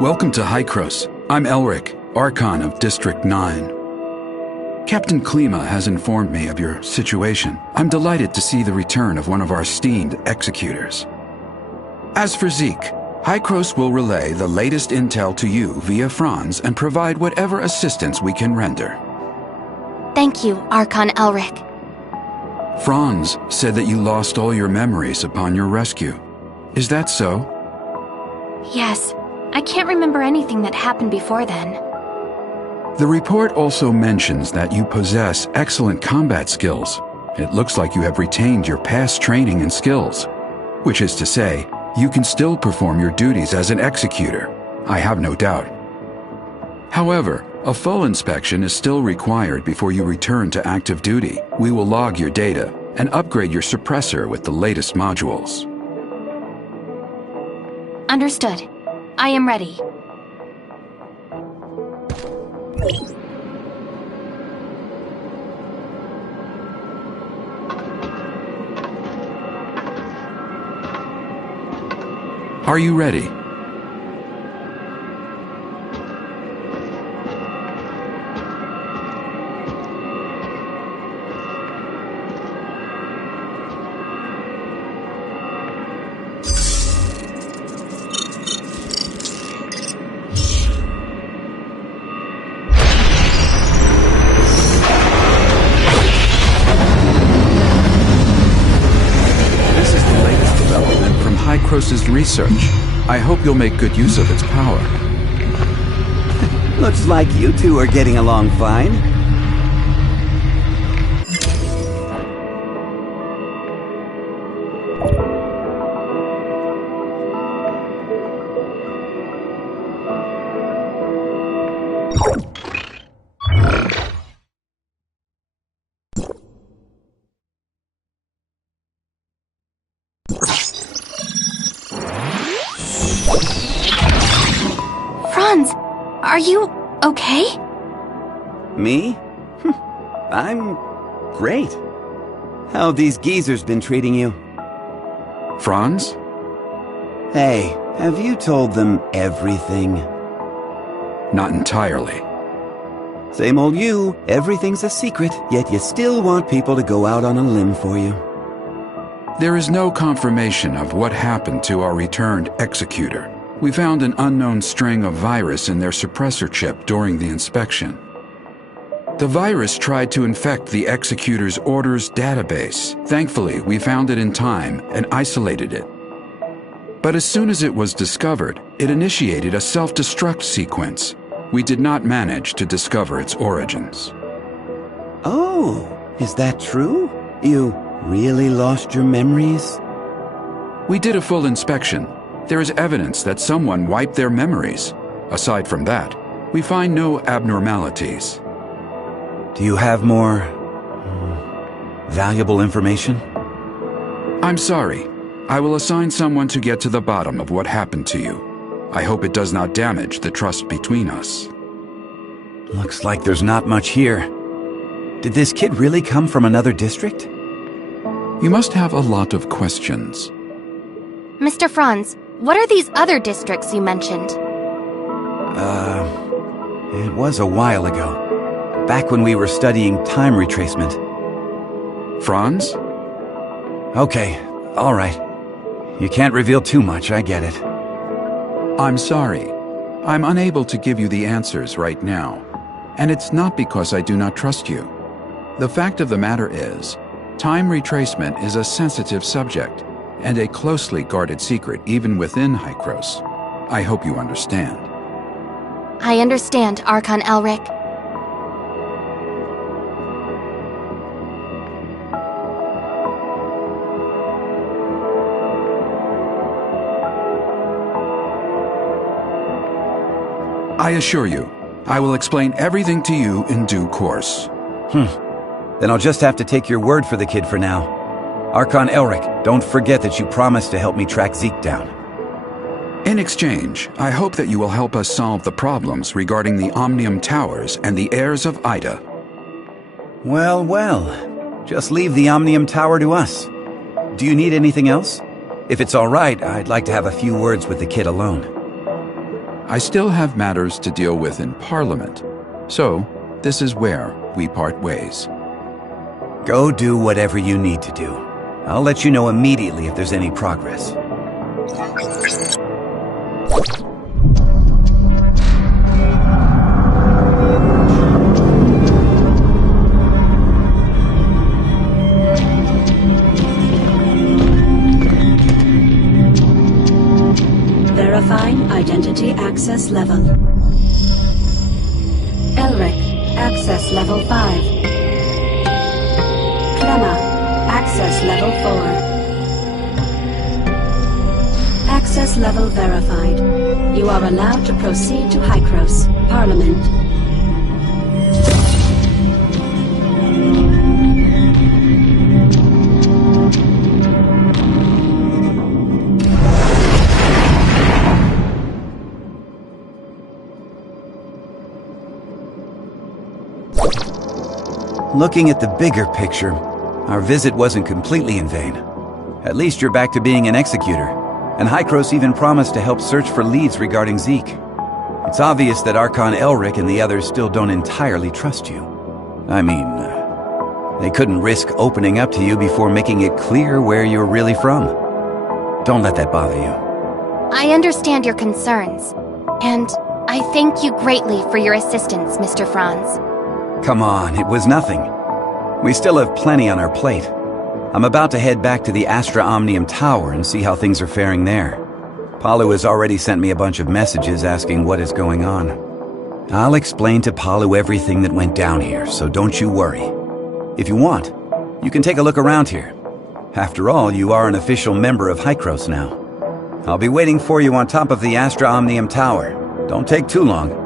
Welcome to Hykros. I'm Elric, Archon of District 9. Captain Klima has informed me of your situation. I'm delighted to see the return of one of our esteemed executors. As for Zeke, Hykros will relay the latest intel to you via Franz and provide whatever assistance we can render. Thank you, Archon Elric. Franz said that you lost all your memories upon your rescue. Is that so? Yes. I can't remember anything that happened before then. The report also mentions that you possess excellent combat skills. It looks like you have retained your past training and skills, which is to say, you can still perform your duties as an executor. I have no doubt. However, a full inspection is still required before you return to active duty. We will log your data and upgrade your suppressor with the latest modules. Understood. I am ready. Are you ready? Hykros' research. I hope you'll make good use of its power. Looks like you two are getting along fine. Are you okay? Me? I'm great. How have these geezers been treating you? Franz? Hey, have you told them everything? Not entirely. Same old you. Everything's a secret, yet you still want people to go out on a limb for you. There is no confirmation of what happened to our returned executor. We found an unknown string of virus in their suppressor chip during the inspection. The virus tried to infect the executor's orders database. Thankfully, we found it in time and isolated it. But as soon as it was discovered, it initiated a self-destruct sequence. We did not manage to discover its origins. Oh, is that true? You really lost your memories? We did a full inspection. There is evidence that someone wiped their memories. Aside from that, we find no abnormalities. Do you have more valuable information? I'm sorry. I will assign someone to get to the bottom of what happened to you. I hope it does not damage the trust between us. Looks like there's not much here. Did this kid really come from another district? You must have a lot of questions. Mr. Franz, what are these other districts you mentioned? It was a while ago. Back when we were studying time retracement. Franz? Okay, all right. You can't reveal too much, I get it. I'm sorry. I'm unable to give you the answers right now. And it's not because I do not trust you. The fact of the matter is, time retracement is a sensitive subject and a closely guarded secret even within Hykros. I hope you understand. I understand, Archon Elric. I assure you, I will explain everything to you in due course. Then I'll just have to take your word for the kid for now. Archon Elric, don't forget that you promised to help me track Zeke down. In exchange, I hope that you will help us solve the problems regarding the Omnium Towers and the heirs of Ida. Well, well. Just leave the Omnium Tower to us. Do you need anything else? If it's all right, I'd like to have a few words with the kid alone. I still have matters to deal with in Parliament, so this is where we part ways. Go do whatever you need to do. I'll let you know immediately if there's any progress. Verifying identity access level. Elric, access level 5. Clemma, access level 4. Access level verified. You are allowed to proceed to Hykros, Parliament. Looking at the bigger picture, our visit wasn't completely in vain. At least you're back to being an executor, and Hykros even promised to help search for leads regarding Zeke. It's obvious that Archon Elric and the others still don't entirely trust you. I mean, they couldn't risk opening up to you before making it clear where you're really from. Don't let that bother you. I understand your concerns, and I thank you greatly for your assistance, Mr. Franz. Come on, it was nothing. We still have plenty on our plate. I'm about to head back to the Astra Omnium Tower and see how things are faring there. Palu has already sent me a bunch of messages asking what is going on. I'll explain to Palu everything that went down here, so don't you worry. If you want, you can take a look around here. After all, you are an official member of Hykros now. I'll be waiting for you on top of the Astra Omnium Tower. Don't take too long.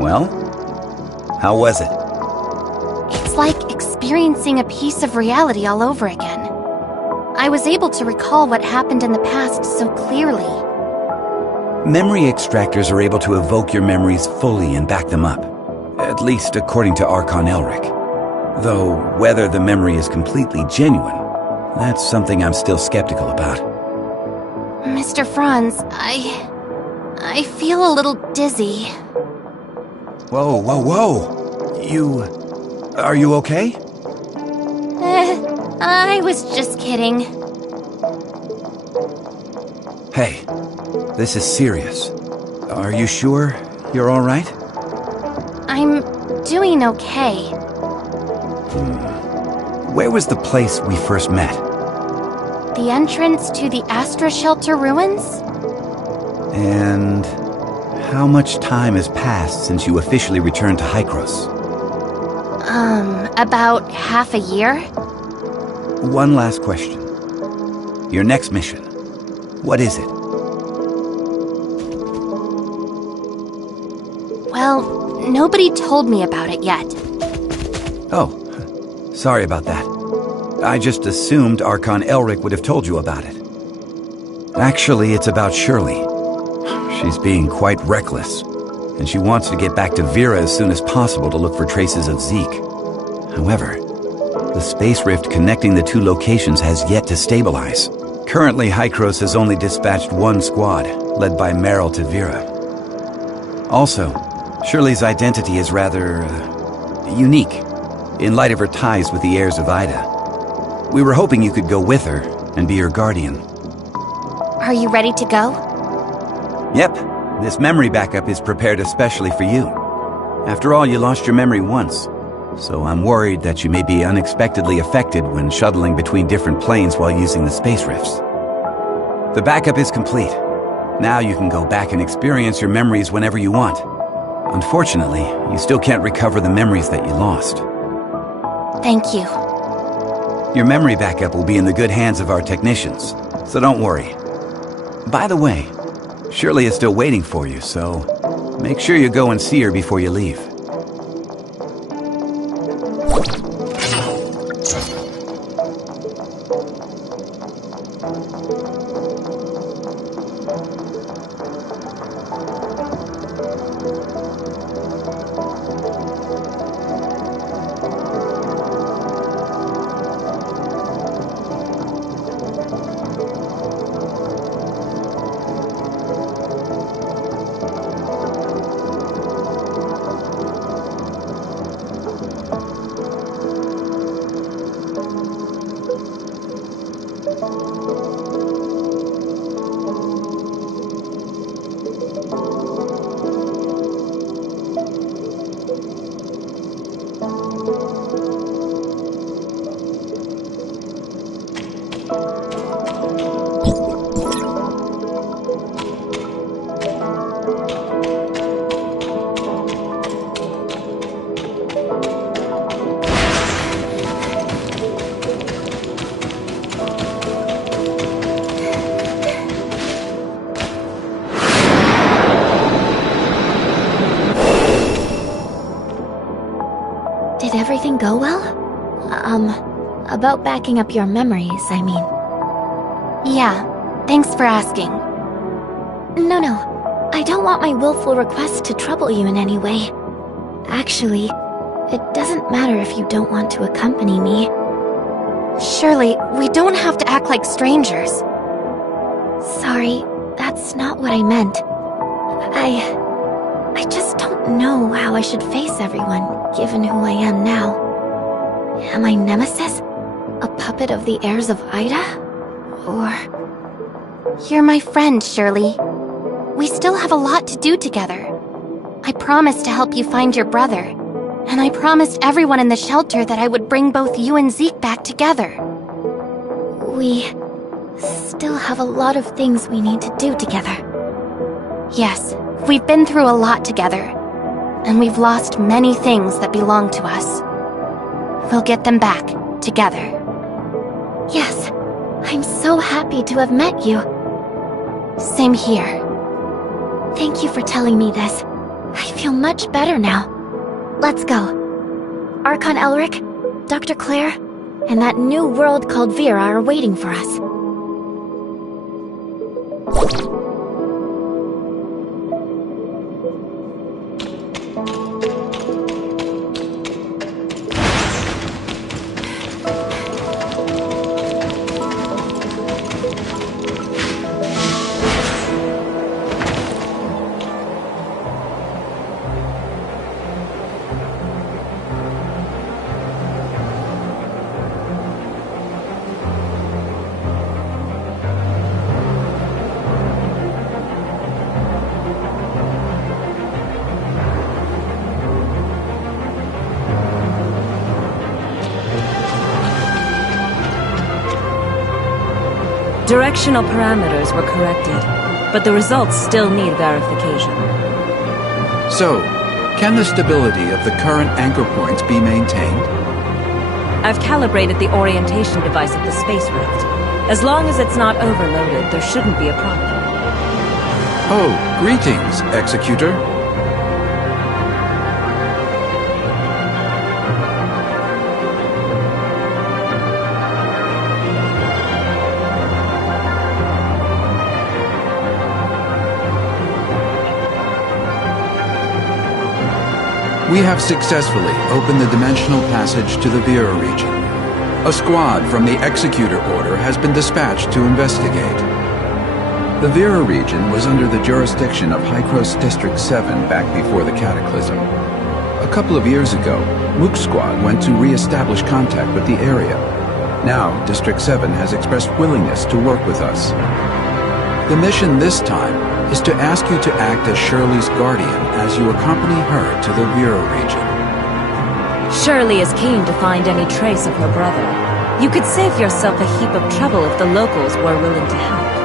Well, how was it? It's like experiencing a piece of reality all over again. I was able to recall what happened in the past so clearly. Memory extractors are able to evoke your memories fully and back them up. At least according to Archon Elric. Though, whether the memory is completely genuine, that's something I'm still skeptical about. Mr. Franz, I feel a little dizzy. Whoa, whoa, whoa! Are you okay? I was just kidding. Hey, this is serious. Are you sure you're all right? I'm doing okay. Where was the place we first met? The entrance to the Astra Shelter ruins? And how much time has passed since you officially returned to Hykros? About half a year? One last question. Your next mission, what is it? Well, nobody told me about it yet. Oh, sorry about that. I just assumed Archon Elric would have told you about it. Actually, it's about Shirley. She's being quite reckless, and she wants to get back to Vera as soon as possible to look for traces of Zeke. However, the space rift connecting the two locations has yet to stabilize. Currently, Hykros has only dispatched one squad, led by Meryl to Vera. Also, Shirley's identity is rather unique, in light of her ties with the heirs of Ida. We were hoping you could go with her and be her guardian. Are you ready to go? Yep, this memory backup is prepared especially for you. After all, you lost your memory once, so I'm worried that you may be unexpectedly affected when shuttling between different planes while using the space rifts. The backup is complete. Now you can go back and experience your memories whenever you want. Unfortunately, you still can't recover the memories that you lost. Thank you. Your memory backup will be in the good hands of our technicians, so don't worry. By the way, Shirley is still waiting for you, so make sure you go and see her before you leave. Did everything go well? About backing up your memories, I mean. Yeah, thanks for asking. No. I don't want my willful request to trouble you in any way. Actually, it doesn't matter if you don't want to accompany me. Shirley, we don't have to act like strangers. Sorry, that's not what I meant. I just don't know how I should face everyone, given who I am now. Am I Nemesis? A puppet of the heirs of Ida? Or... You're my friend, Shirley. We still have a lot to do together. I promised to help you find your brother, and I promised everyone in the shelter that I would bring both you and Zeke back together. We still have a lot of things we need to do together. Yes, we've been through a lot together, and we've lost many things that belong to us. We'll get them back, together. Yes, I'm so happy to have met you. Same here. Thank you for telling me this. I feel much better now. Let's go. Archon Elric, Dr. Claire, and that new world called Vera are waiting for us. Directional parameters were corrected, but the results still need verification. So, can the stability of the current anchor points be maintained? I've calibrated the orientation device of the space rift. As long as it's not overloaded, there shouldn't be a problem. Oh, greetings, Executor. We have successfully opened the dimensional passage to the Vera region. A squad from the Executor Order has been dispatched to investigate. The Vera region was under the jurisdiction of Hycros District 7 back before the Cataclysm. A couple of years ago, Mook's squad went to re-establish contact with the area. Now, District 7 has expressed willingness to work with us. The mission this time is to ask you to act as Shirley's guardian as you accompany her to the Vera region. Shirley is keen to find any trace of her brother. You could save yourself a heap of trouble if the locals were willing to help.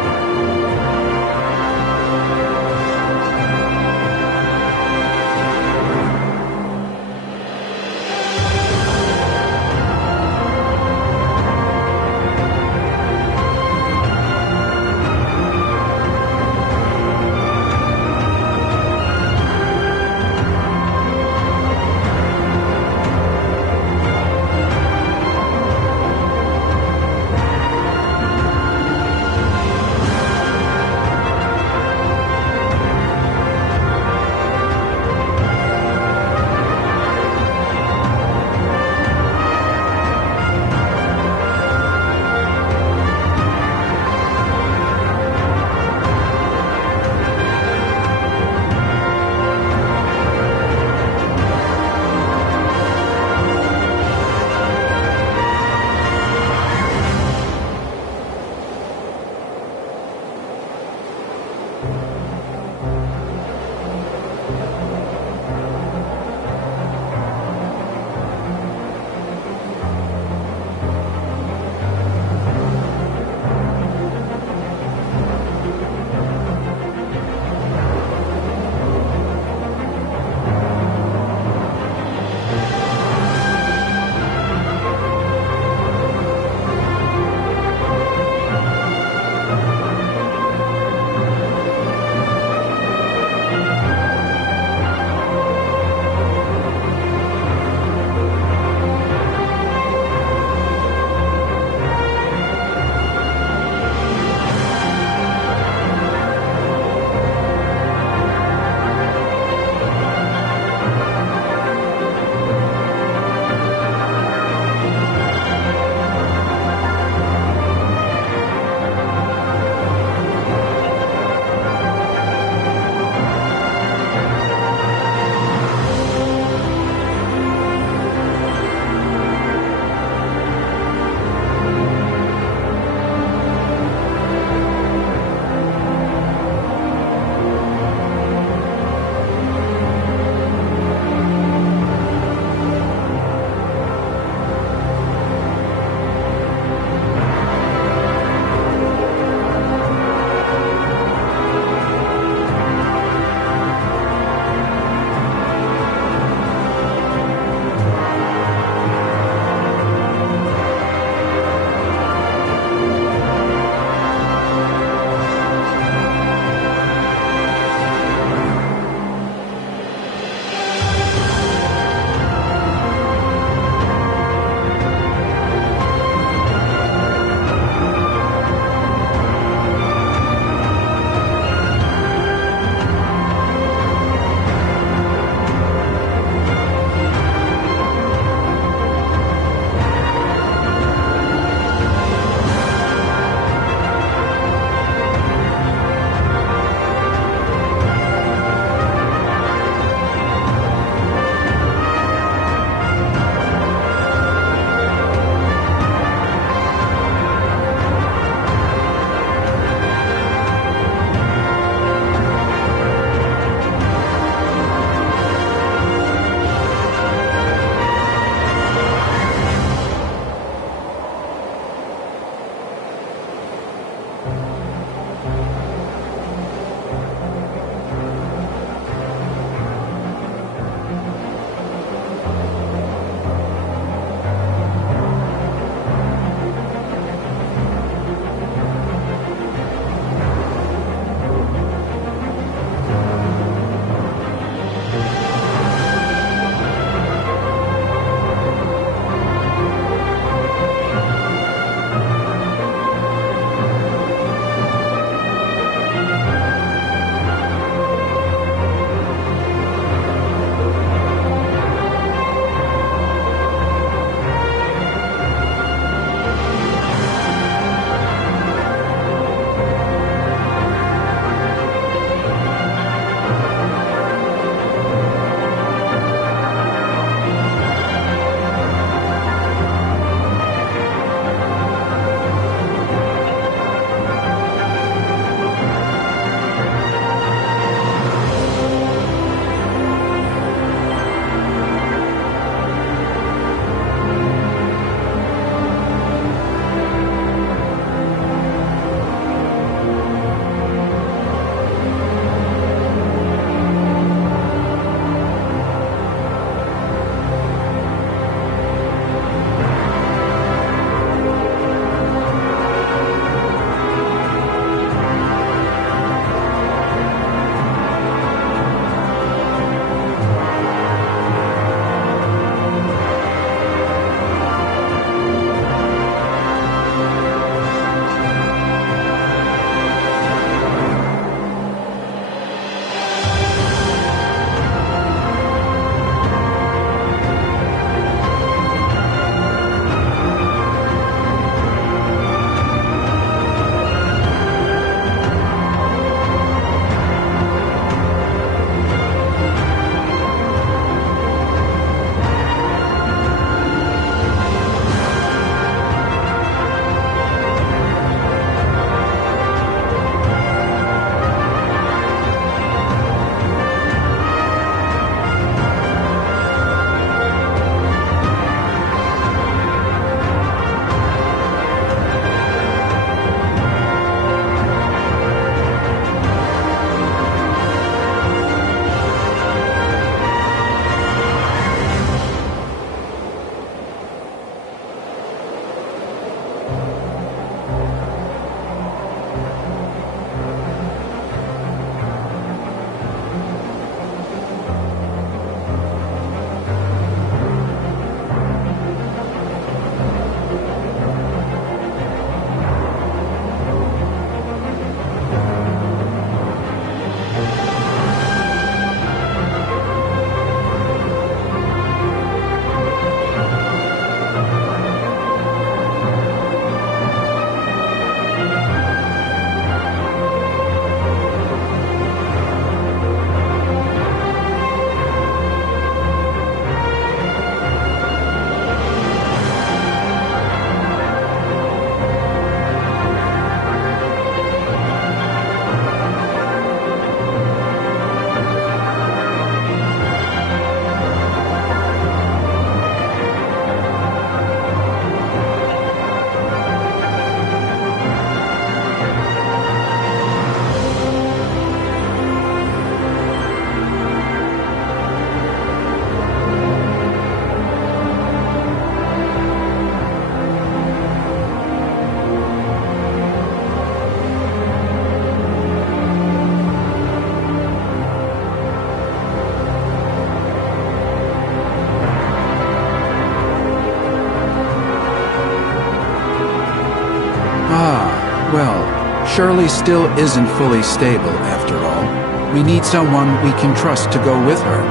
Shirley still isn't fully stable, after all. We need someone we can trust to go with her.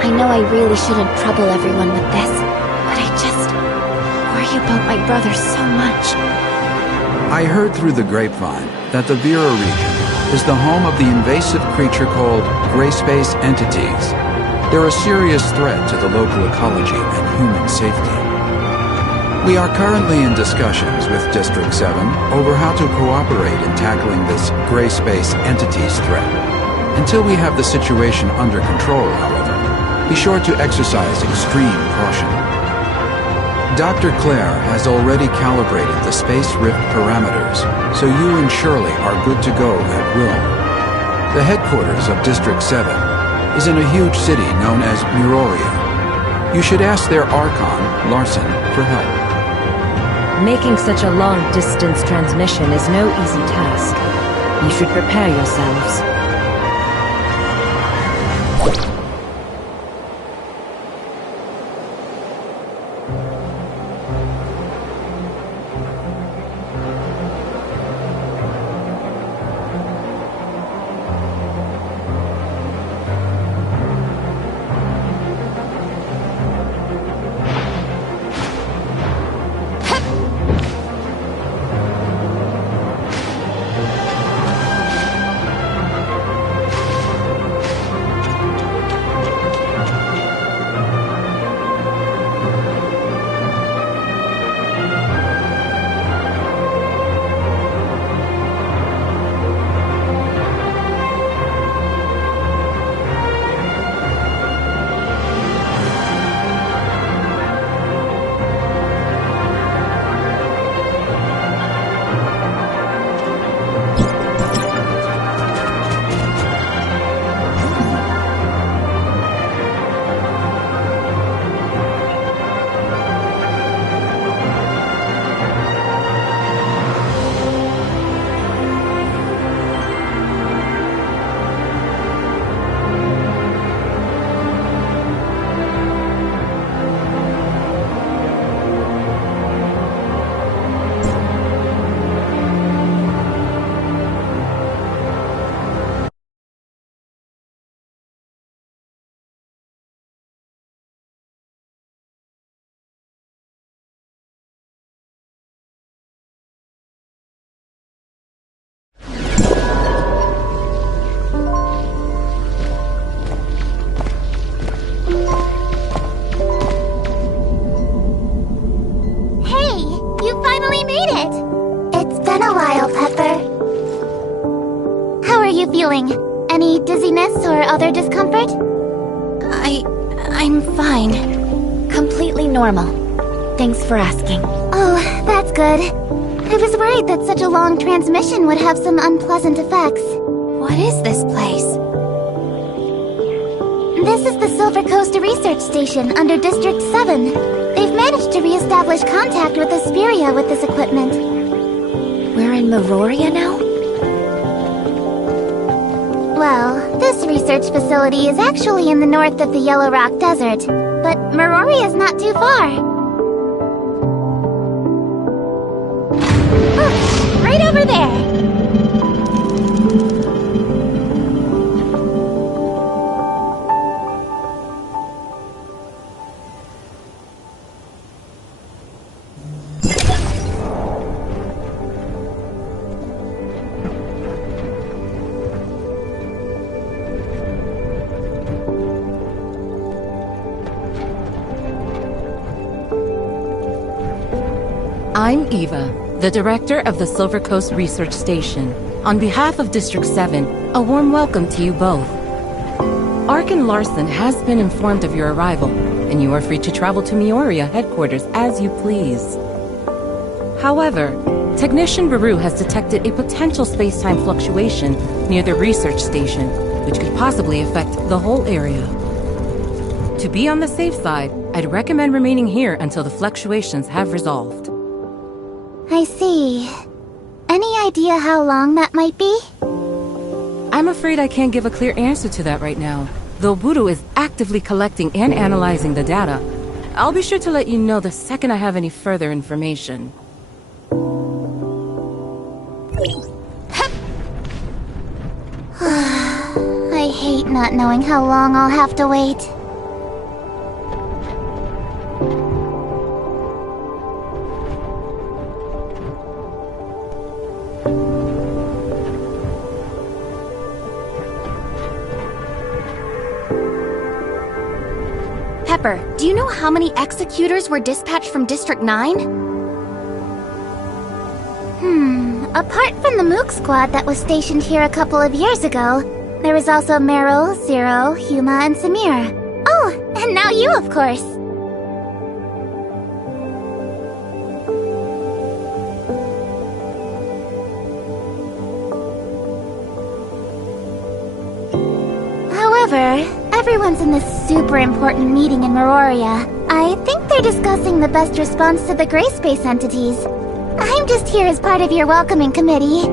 I know I really shouldn't trouble everyone with this, but I just worry about my brother so much. I heard through the grapevine that the Vera region is the home of the invasive creature called gray space entities. They're a serious threat to the local ecology and human safety. We are currently in discussions with District 7 over how to cooperate in tackling this gray space entities threat. Until we have the situation under control, however, be sure to exercise extreme caution. Dr. Claire has already calibrated the space rift parameters, so you and Shirley are good to go at will. The headquarters of District 7 is in a huge city known as Muroria. You should ask their Archon, Larson, for help. Making such a long-distance transmission is no easy task. You should prepare yourselves. Feeling? Any dizziness or other discomfort? I'm fine. Completely normal. Thanks for asking. Oh, that's good. I was worried that such a long transmission would have some unpleasant effects. What is this place? This is the Silver Coast Research Station under District 7. They've managed to re-establish contact with Asperia with this equipment. We're in Muroria now? Well, this research facility is actually in the north of the Yellow Rock Desert, but Muroria is not too far. Look, right over there! I'm Eva, the director of the Silver Coast Research Station. On behalf of District 7, a warm welcome to you both. Archon Larson has been informed of your arrival, and you are free to travel to Muroria headquarters as you please. However, Technician Baru has detected a potential space-time fluctuation near the research station, which could possibly affect the whole area. To be on the safe side, I'd recommend remaining here until the fluctuations have resolved. I see. Any idea how long that might be? I'm afraid I can't give a clear answer to that right now, though Buru is actively collecting and analyzing the data. I'll be sure to let you know the second I have any further information. hate not knowing how long I'll have to wait. Pepper, do you know how many executors were dispatched from District 9? Apart from the Mook squad that was stationed here a couple of years ago, there was also Meryl, Zero, Huma, and Samir. Oh, and now you, of course. However, everyone's in this super important meeting in Meroria. I think they're discussing the best response to the gray space entities. I'm just here as part of your welcoming committee.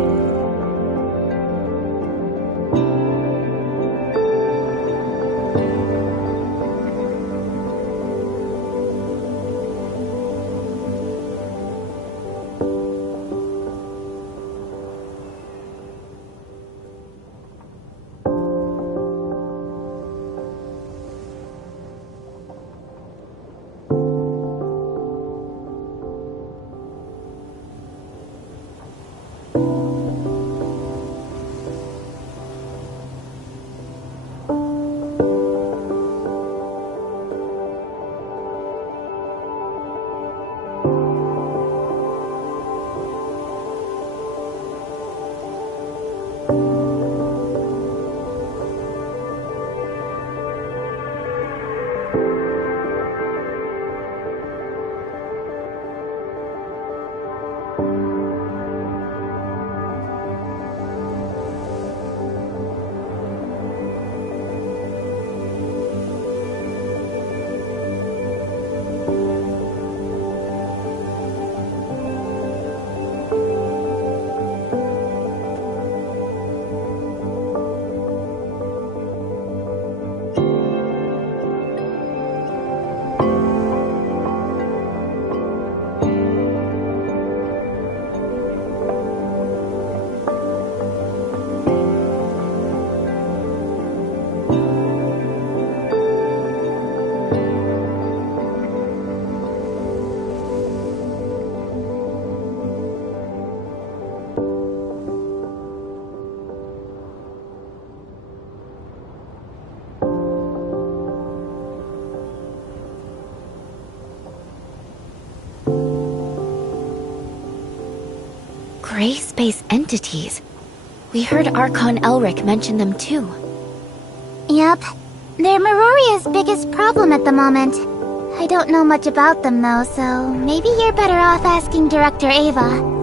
Gray space entities. We heard Archon Elric mention them too. Yep. They're Meroria's biggest problem at the moment. I don't know much about them though, so maybe you're better off asking Director Ava.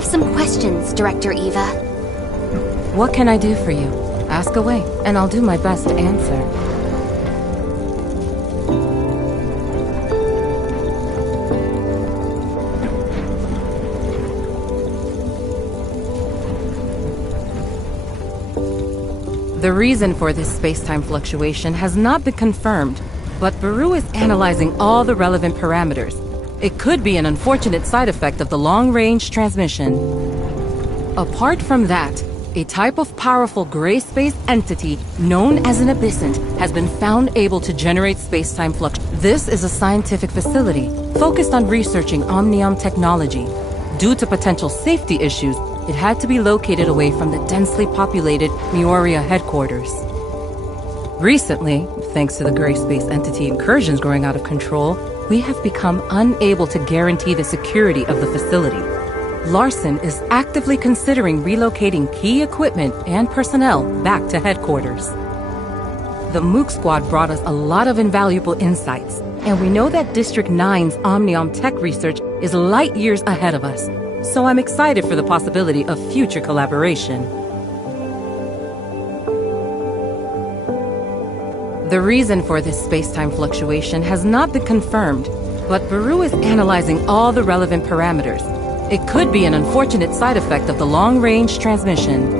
have some questions, Director Eva. What can I do for you? Ask away, and I'll do my best to answer. The reason for this space-time fluctuation has not been confirmed, but Baru is analyzing all the relevant parameters. It could be an unfortunate side effect of the long-range transmission. Apart from that, a type of powerful gray space entity known as an abyssant has been found able to generate space-time fluctuations. This is a scientific facility focused on researching omnium technology. Due to potential safety issues, it had to be located away from the densely populated Meoria headquarters. Recently, thanks to the gray space entity incursions growing out of control, we have become unable to guarantee the security of the facility. Larson is actively considering relocating key equipment and personnel back to headquarters. The Mook Squad brought us a lot of invaluable insights, and we know that District 9's Omnium tech research is light years ahead of us, so I'm excited for the possibility of future collaboration. The reason for this space-time fluctuation has not been confirmed, but Baru is analyzing all the relevant parameters. It could be an unfortunate side effect of the long-range transmission.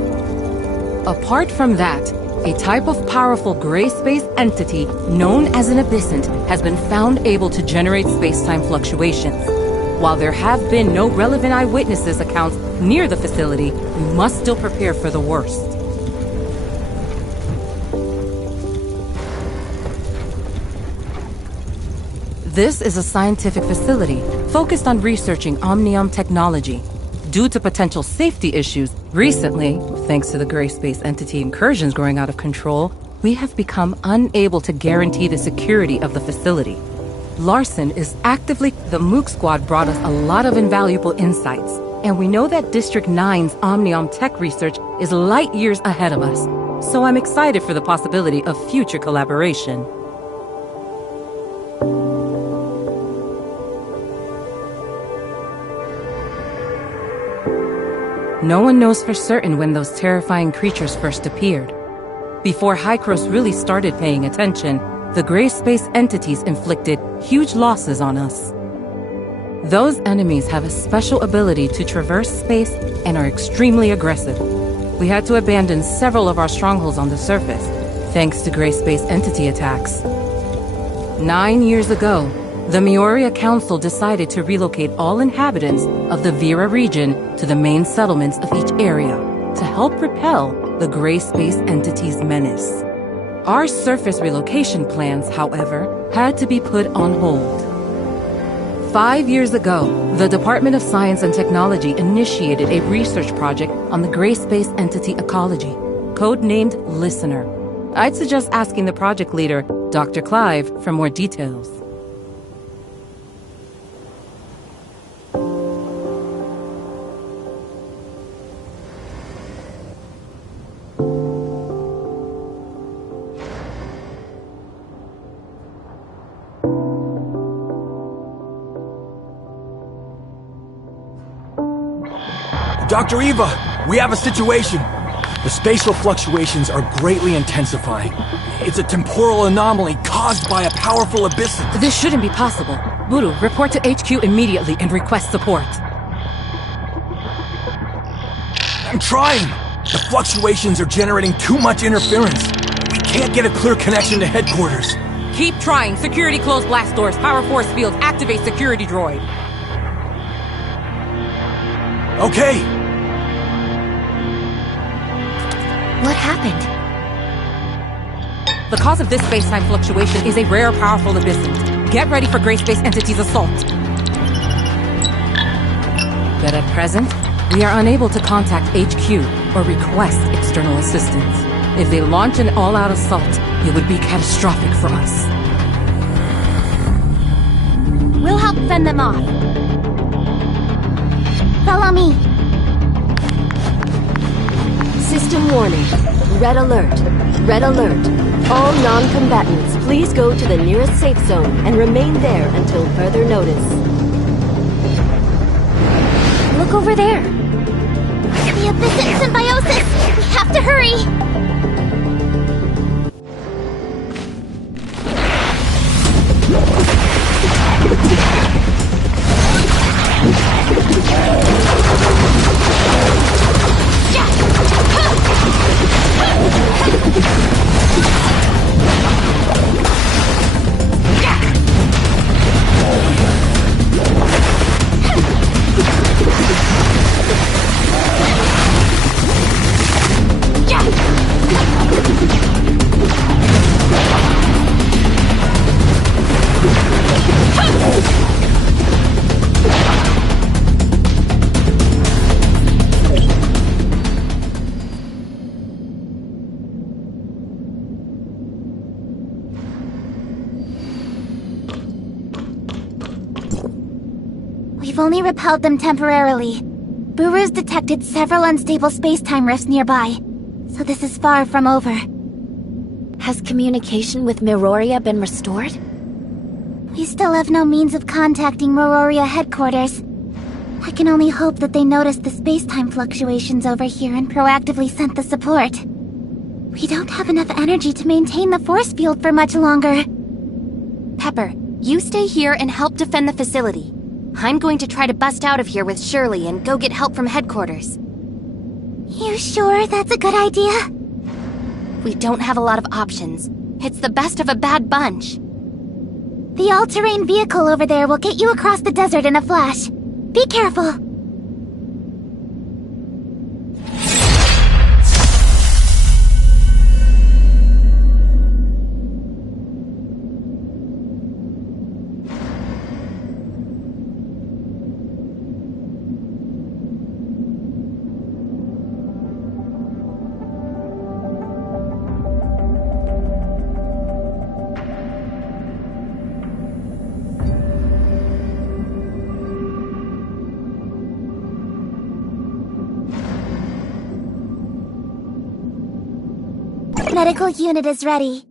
Apart from that, a type of powerful gray space entity known as an abyssant has been found able to generate space-time fluctuations. While there have been no relevant eyewitnesses accounts near the facility, we must still prepare for the worst. This is a scientific facility focused on researching omnium technology. Due to potential safety issues, recently, thanks to the gray space entity incursions growing out of control, we have become unable to guarantee the security of the facility. Larson is actively... The Mook Squad brought us a lot of invaluable insights, and we know that District 9's Omnium tech research is light years ahead of us, so I'm excited for the possibility of future collaboration. No one knows for certain when those terrifying creatures first appeared. Before Hykros really started paying attention, the gray space entities inflicted huge losses on us. Those enemies have a special ability to traverse space and are extremely aggressive. We had to abandon several of our strongholds on the surface, thanks to gray space entity attacks. 9 years ago, the Meoria Council decided to relocate all inhabitants of the Vera region to the main settlements of each area to help repel the gray space entity's menace. Our surface relocation plans, however, had to be put on hold. 5 years ago, the Department of Science and Technology initiated a research project on the gray space entity ecology, codenamed Listener. I'd suggest asking the project leader, Dr. Clive, for more details. Dr. Eva, we have a situation. The spatial fluctuations are greatly intensifying. It's a temporal anomaly caused by a powerful abyssant. This shouldn't be possible. Buru, report to HQ immediately and request support. I'm trying. The fluctuations are generating too much interference. We can't get a clear connection to headquarters. Keep trying. Security close blast doors. Power force fields. Activate security droid. Okay. What happened? The cause of this space-time fluctuation is a rare, powerful abyssant. Get ready for gray space entity's assault. But at present, we are unable to contact HQ or request external assistance. If they launch an all-out assault, it would be catastrophic for us. We'll help fend them off. Follow me. System warning. Red alert. Red alert. All non-combatants, please go to the nearest safe zone and remain there until further notice. Look over there. This is symbiosis! We have to hurry! We've only repelled them temporarily. Buru's detected several unstable space-time rifts nearby, so this is far from over. Has communication with Miroria been restored? We still have no means of contacting Miroria headquarters. I can only hope that they noticed the space-time fluctuations over here and proactively sent the support. We don't have enough energy to maintain the force field for much longer. Pepper, you stay here and help defend the facility. I'm going to try to bust out of here with Shirley and go get help from headquarters. You sure that's a good idea? We don't have a lot of options. It's the best of a bad bunch. The all-terrain vehicle over there will get you across the desert in a flash. Be careful. Medical unit is ready.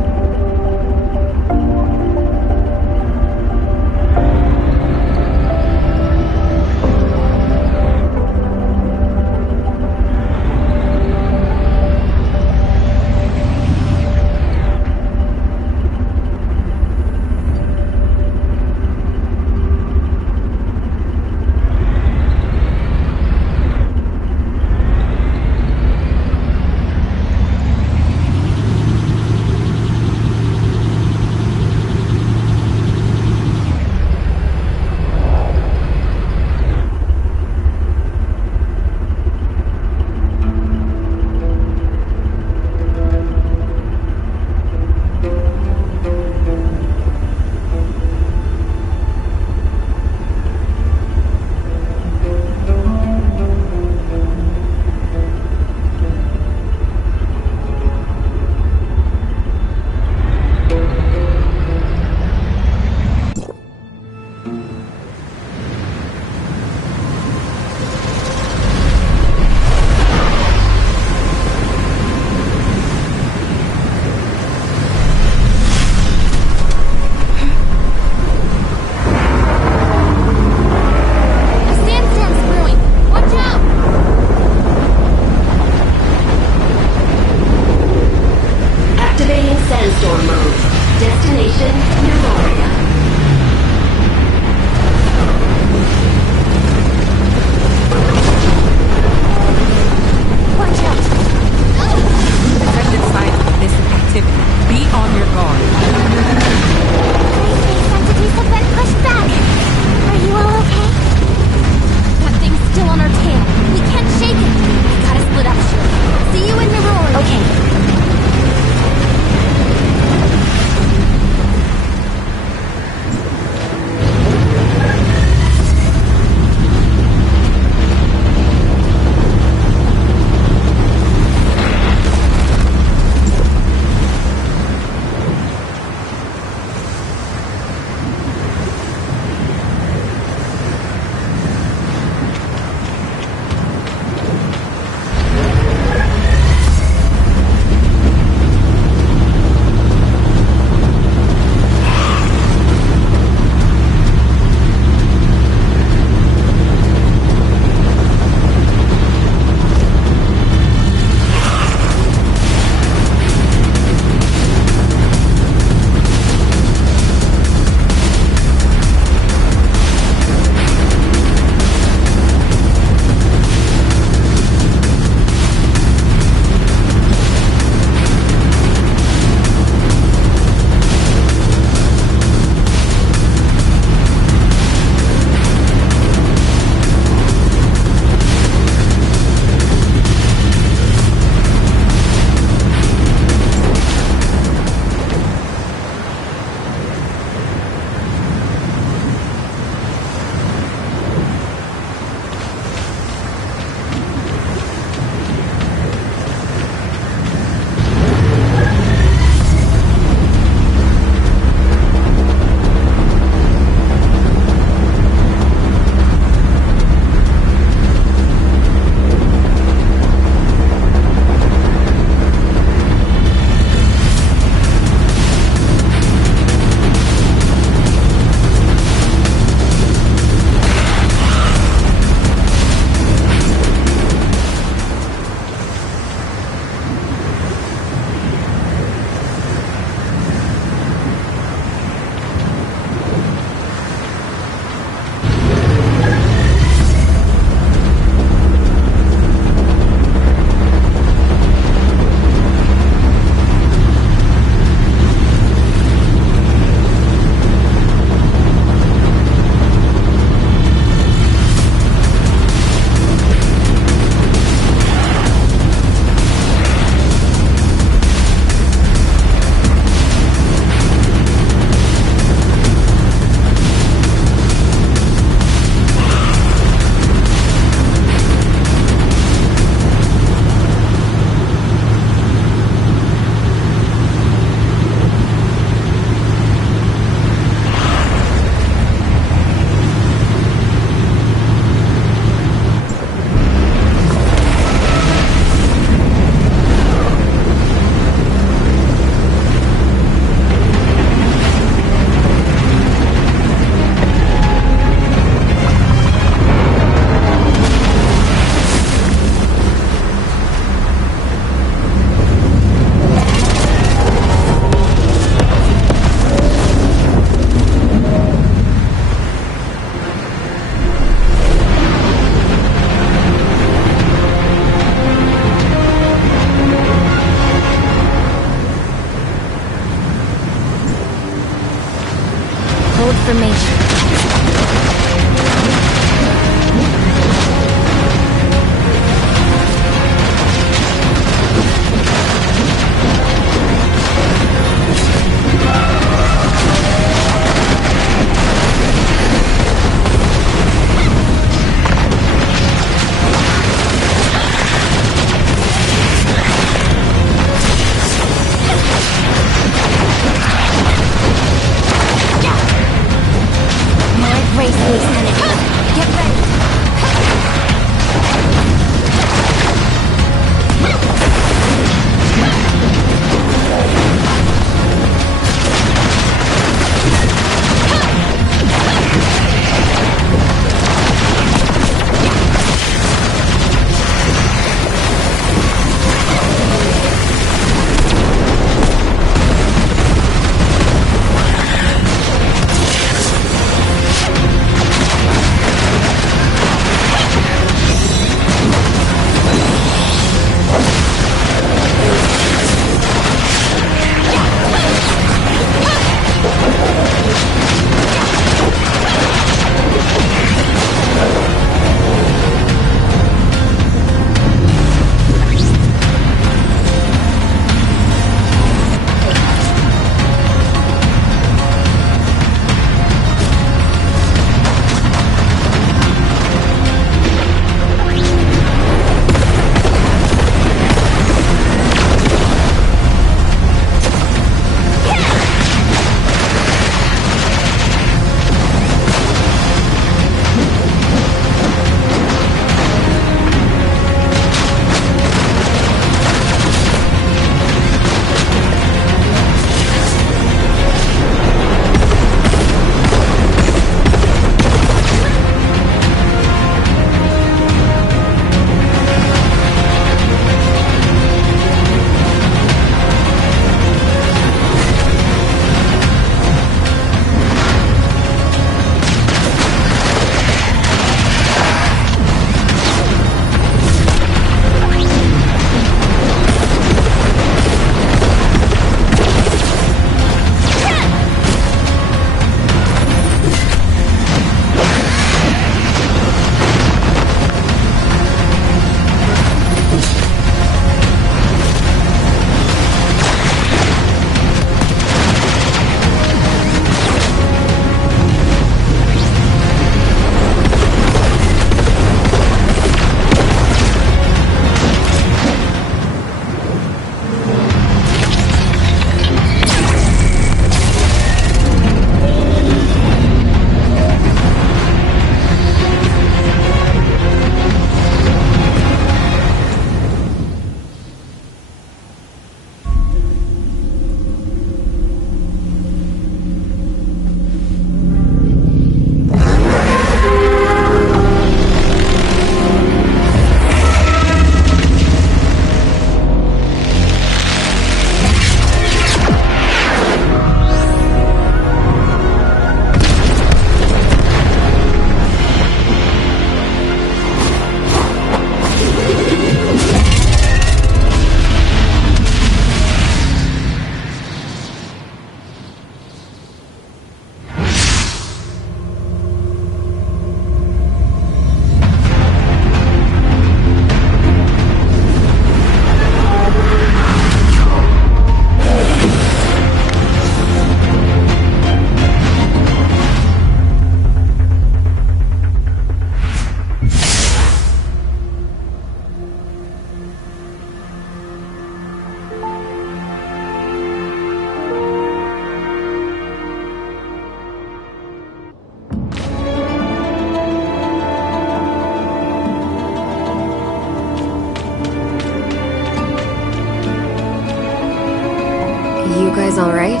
all right.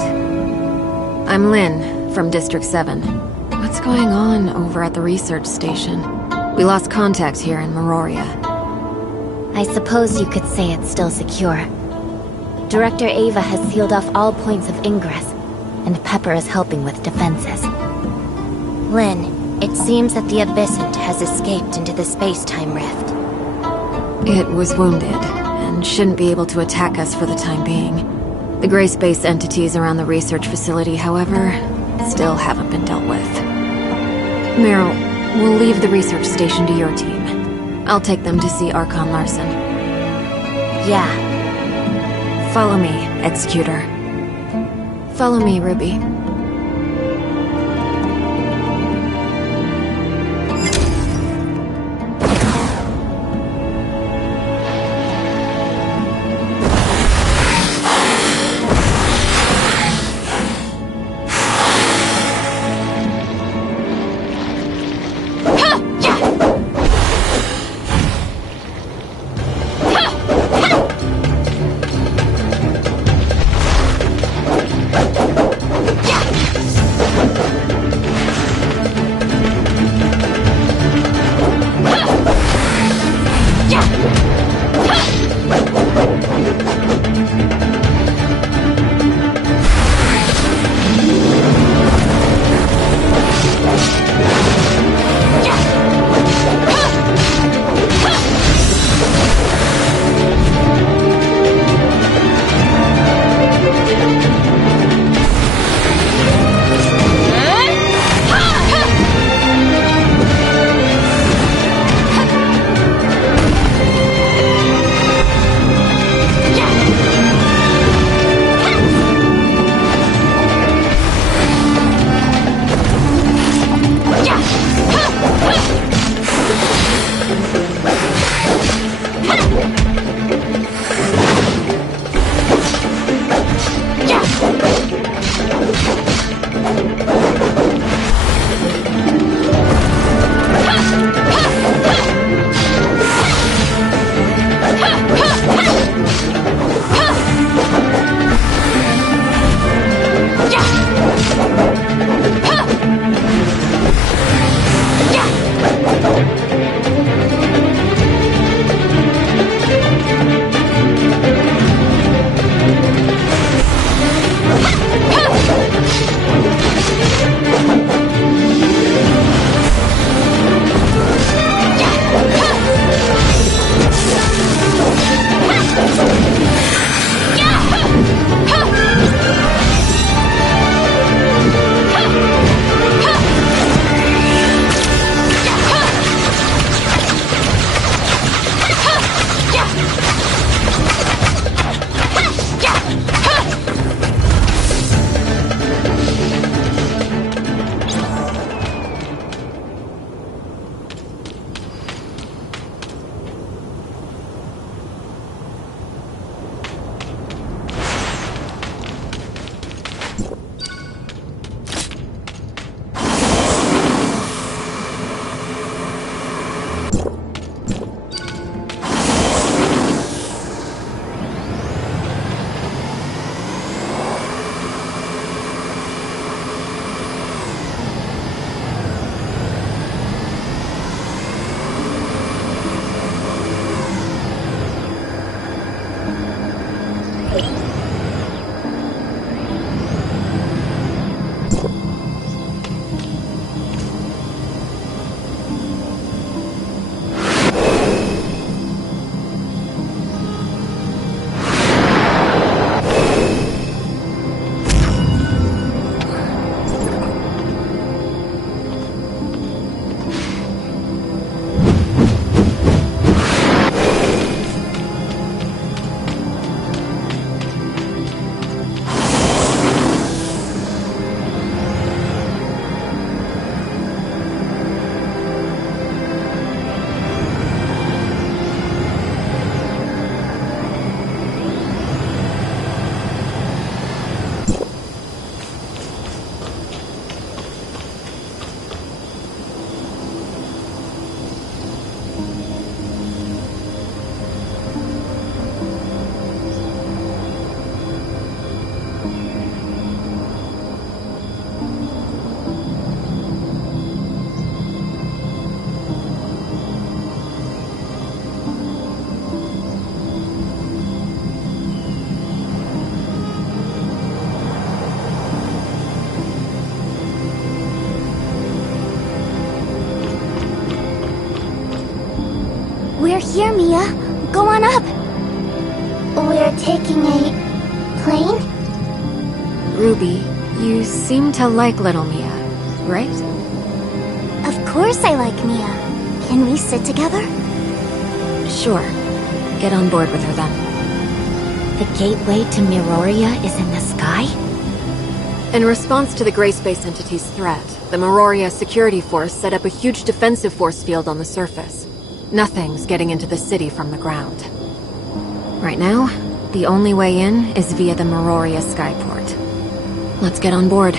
I'm Lynn, from District 7. What's going on over at the research station? We lost contact here in Meroria. I suppose you could say it's still secure. Director Ava has sealed off all points of ingress, and Pepper is helping with defenses. Lynn, it seems that the Abyssant has escaped into the space-time rift. It was wounded, and shouldn't be able to attack us for the time being. The gray space entities around the research facility, however, still haven't been dealt with. Meryl, we'll leave the research station to your team. I'll take them to see Archon Larson. Yeah. Follow me, Executor. Follow me, Ruby. Yeah! here, Mia. Go on up. We're taking a plane? Ruby, you seem to like little Mia, right? Of course I like Mia. Can we sit together? Sure. Get on board with her then. The gateway to Miroria is in the sky? In response to the Gray Space Entity's threat, the Miroria security force set up a huge defensive force field on the surface. Nothing's getting into the city from the ground. Right now, the only way in is via the Miroria skyport. Let's get on board.